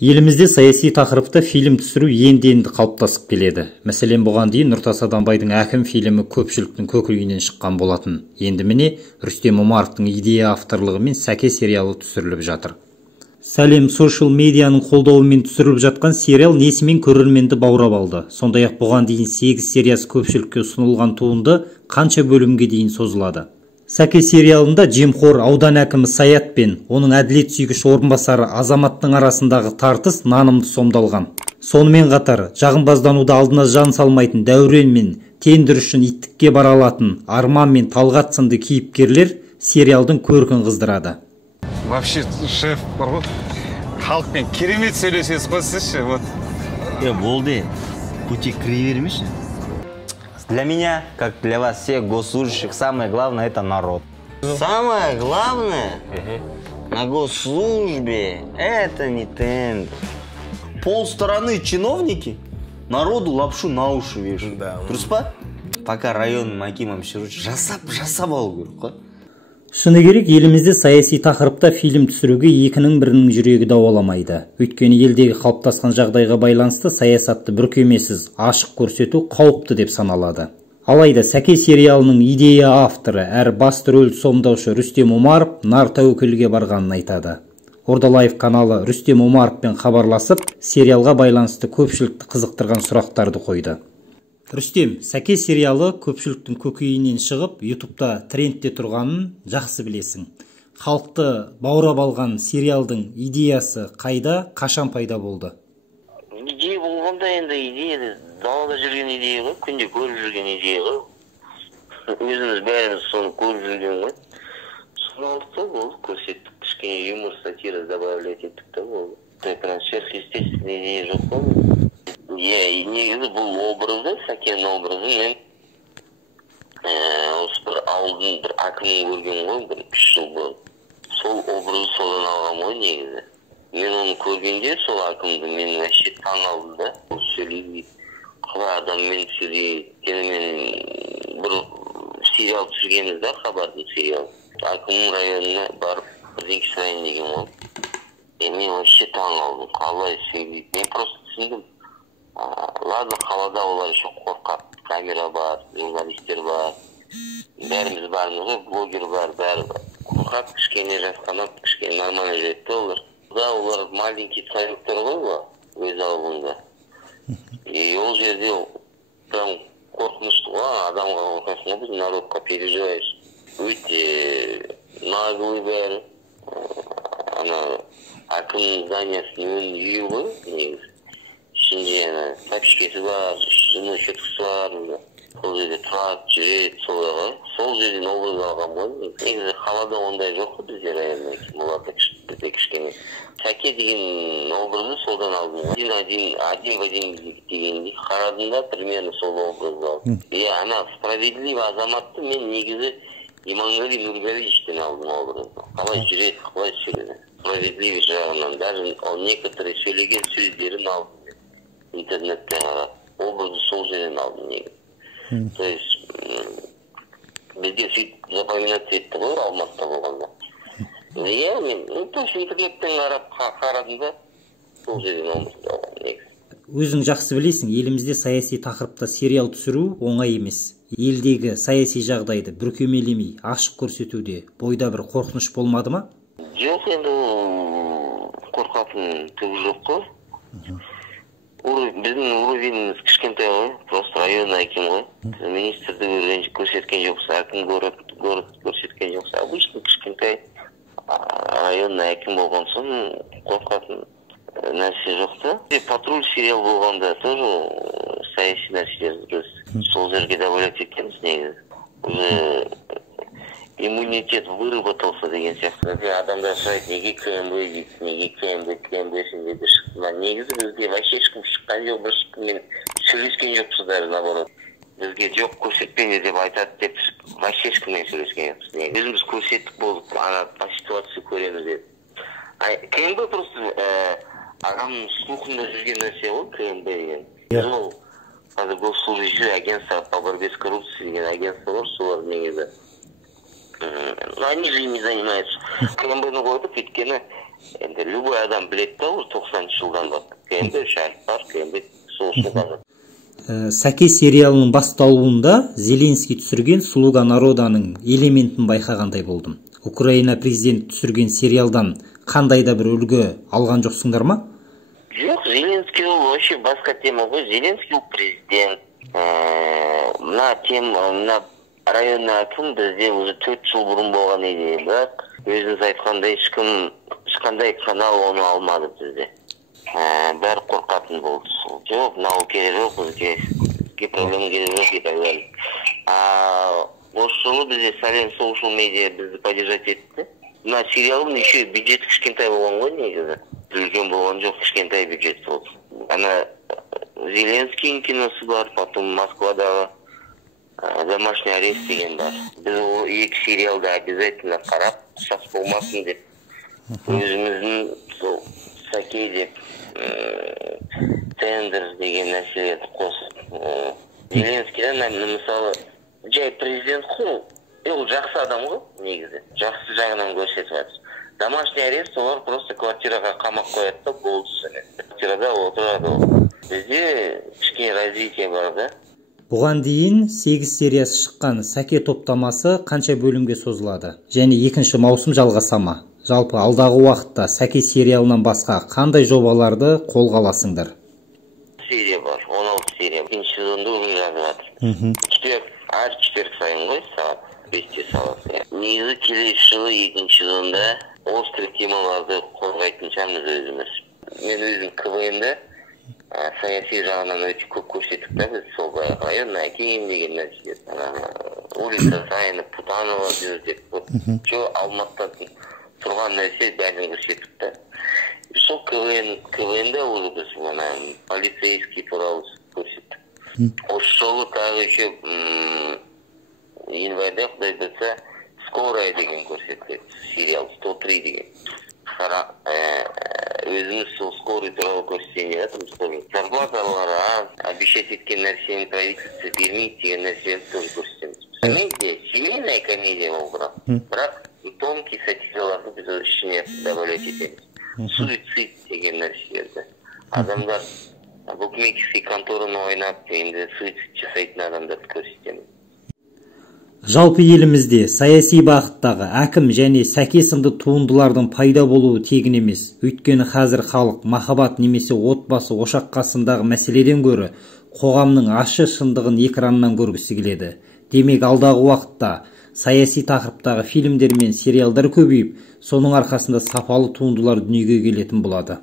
Елімізде саяси тақырыпта фильм түсіру енді қалыптасып келеді. Мәселен, бұған дейін Нұртас Адамбайдың Әкім фильмі көпшіліктің көкейінен шыққан болатын. Енді міне Рүстем Омаровтың идея авторлығымен Сәке сериалы түсіріліп жатыр. Сәлем социал медианың қолдауымен түсіріліп жатқан сериал несімен көрерменді баурап алды. Сондай-ақ бұған дейін 8 сериясы көпшілікке ұсынылған туынды қанша бөлімге дейін созылады. Сәке сериалында жемқор аудан әкімі Саят пен оның әділет сүйгіш орынбасары Азаматтың арасындағы тартыс нанымды сомдалған. Сонымен қатар, жағымпаздануды алдына жан салмайтын Дәурен мен тендер үшін иттікке бара алатын Арман мен Талғат сынды кейіпкерлер сериалдың көркін қыздырады. Вообще, шеф, халықпен керемет сөйлесесіз ғой сізші, вот. Болды, пути криви бермеші. Для меня, как для вас всех госслужащих, самое главное – это народ. Самое главное на госслужбе – это не тендер. Полстраны чиновники народу лапшу на уши вешают. Дұрыс па? Пока районным акимом жасап алу керек қой. Шыны керек, елімізде саяси тақырыпта фильм түсіруге екінің бірінің жүрегі дауаламайды. Өйткені елдегі қалыптасқан жағдайға байланысты саясатты бүркемесіз ашық көрсету қауіпті деп саналады. Алайда Сәке сериалының идея авторы әрі басты рөлді сомдаушы Рүстем Омаров нар тәуекелге барғанын айтады. Ордалаев каналы Рүстем Омаровпен хабарласып, сериалға байланысты көпшілікті қызықтырған сұрақтарды қойды. Рүстем, Сәке сериалы көпшіліктің көкейінен шығып, ютубта трендте тұрғанын жақсы білесің. Халықты баурап алған сериалдың идеясы қайда, қашан пайда болды? Идея болғанда енді идея, далада жүрген идея ғой, күнде көріп жүрген идея ғой. Өзіміз бәріміз соны көріп жүрген ғой. Соны алдық та болды, көрсеттік, кішкене юмор, сатира добавлять еттік та болды. Прям сверхъестественная идея жоқ қой. Негізі бұл образды, Сәкенің образы мен осы бір ауылдың бір әкімін көрген ғой, бір 3 жыл болды. Сол образы содан алғам ғой негізі. Мен оны көргенде сол әкімді мен вообще таң алдым да. Сөйлейді, қалай адаммен сөйлейді. Мен бір сериал түсіргенбіз да, Хабардың сериалы. Әкімнің районына барып бірдеңке сұрайын деген ғой. Мен вообще таң алдым, қалай сөйлейді. Мен просто түсіндім. Ладно, қалада олар еще қорқады, камера бар, журналистер бар, бәріміз бармыз ғой, блогер бар, бәрі бар. Қорқады, кішкене жасқанады, кішкене нормально жүреді олар. Да, олар маленький царектер ғой, өз ауылында. И ол жерде прям қорқынышты ғой, адамға қорқасың ғой, біз народқа переживаешь. Өте наглый бәрі. Ана әкім зданиясының önü үйі ғой, негізі. Ішінде тапшкесі бар, жыны шеткісі бар, сол жерде тұрады, жүреді, солай ғой. Сол жерден образ алған ғой. Негізі қалада ондай жоқ қой бізде районда, оларда кішкене. Сәке деген образы солдан алдым ғой. Один в один дегендей қарадым да, примерно сол образды алдым. Ана справедливый азаматты мен негізі Иманғали Нұрғалиевтен алдым образды. Қалай жүреді, қалай сөйледі. Справедливый жағынан, даже некоторые сөйлеген сөздерін алдым. Интернетте образы сол жерден алдым негізі. То есть, бізде сөйтіп запоминаться етті ғой, Алматыда болғанда. Мен, то есть интернеттен қарадым да, сол жерден образды алған негізі. Өзің жақсы білесің, елімізде саяси тақырыпта сериал түсіру оңай емес. Елдегі саяси жағдайды бүркемелемей, ашық көрсетуде бойда бір қорқыныш болмады ма? Жоқ, енді қорқатын түгі жоқ қой. Біздің уровеніміз кішкентай ғой, просто районный әкім ғой. Министрді көрсеткен жоқса, әкім город көрсеткен жоқса, обычный кішкентай районный әкім болған соң қорқатын нәрсе жоқ та. Патруль сериал болғанда тоже саяси нәрселер дұрыс. Сол жерге добавлять еткенбіз негізі. Уже иммунитет выработался деген сияқты. Адамдар сұрайды, неге КМБ дейді, неге КМБ-сін деді шықты. Негізі бізге вообще ешкім шыққан жоқ, бір шыққымен сөйлескен жоқсыздар, наоборот. Бізге жоқ көрсетпеңдер деп айтады деп вообще ешкіммен сөйлескен жоқпыз. Өзіміз көрсеттік болдық, по ситуация көреміз деді. КМБ просто ағамның слухында жүрген нәрсе ғой, КМБ деген. Ол қазір госслужащий агентство по борьбе с коррупцией деген агентство бар, солар негізі. Они же ими занимаются. КМБ-ні қойдық, өйткені Енді любой адам білет та ол 90-шы жылдан бастап. Кімде шарт бар, кімде сол жылдан. Сәке сериалының басталуында Зеленский түсірген «Слуга народаның» элементін байқағандай болдым. Украина президенті түсірген сериалдан қандай да бір үлгі алған жоқсыңдар ма? Жоқ, Зеленский ол вообще басқа тема ғой. Зеленский ол президент. Мына районный әкім бізде уже 4 жыл бұрын болған еді, бірақ өзіңіз айтқандай ешқандай канал оны алмады бізде. Бәрі қорқатын болды. Жоқ, мынау керек жоқ, бізге проблема керек жоқ и так далее. Осы жылы бізде Сален Social Media бізді поддержать етті. Мына сериалдың еще бюджеті кішкентай болған ғой негізі. Үлкен болған жоқ, кішкентай бюджет болды. Ана Зеленский киносы бар, потом Москвадағы «Домашний арест» деген бар. Біз ол екі сериалды обязательно қарап, шас болмасын деп, өзіміздің сол Сәке деп тендер деген нәрселерді қосып. Зеленскийден мысалы жай президент қой, ол жақсы адам ғой негізі, жақсы жағынан көрсетіп жатыр. Домашний арест олар просто квартираға қамап қояды да болды соны. Квартирада отырады ол. Бізде кішкене развитие бар да. Бұған дейін 8 сериясы шыққан Сәке топтамасы қанша бөлімге созылады? Және 2-ші маусым жалғаса ма? Жалпы алдағы уақытта Сәке сериалынан басқа қандай жобаларды қолға аласыңдар? Серия бар, 16 серия. 2-ші сезонды уже жазып жатыр. Әр четверг сайын ғой, сағат 5-те саласы. Негізі келесі жылы 2-ші сезонда острый темаларды қорғайтын шығармыз өзіміз. Мен өзім КВН-де саяси жағынан өте көп көрсеттік та біз сол районный әкем деген нәрсе. Улица Сайынов, Путанова деп жо Алматыда тұрған нәрсе бәрін көрсеттік та. Сол КВН-де уже біз полицейский туралы көрсеттік. Осы жолы тағы еще январьда құдай білсе «Скорая» деген көрсеттік. Сериал 103 деген. Өзіміз сол «Скорый» туралы көрсетейін жатырмыз. Зарплаталары, обещать еткен нәрсені правительство бермейді деген нәрсені тоже көрсетеміз. Комедия, семейная комедия ол бірақ тонкий сатираларды біз ішіне добавлять етеміз. Суицид деген нәрселерді. Адамдар букмекерский контораны ойнап, енді суицид жасайтын адамдарды көрсетеміз. Жалпы елімізде саяси бағыттағы әкім және Сәке сынды туындылардың пайда болуы тегін емес. Өйткені қазір халық махаббат немесе отбасы ошаққасындағы мәселеден гөрі қоғамның ащы шындығын экраннан көргісі келеді. Демек алдағы уақытта саяси тақырыптағы фильмдер мен сериалдар көбейіп, соның арқасында сапалы туындылар дүниеге келетін болады.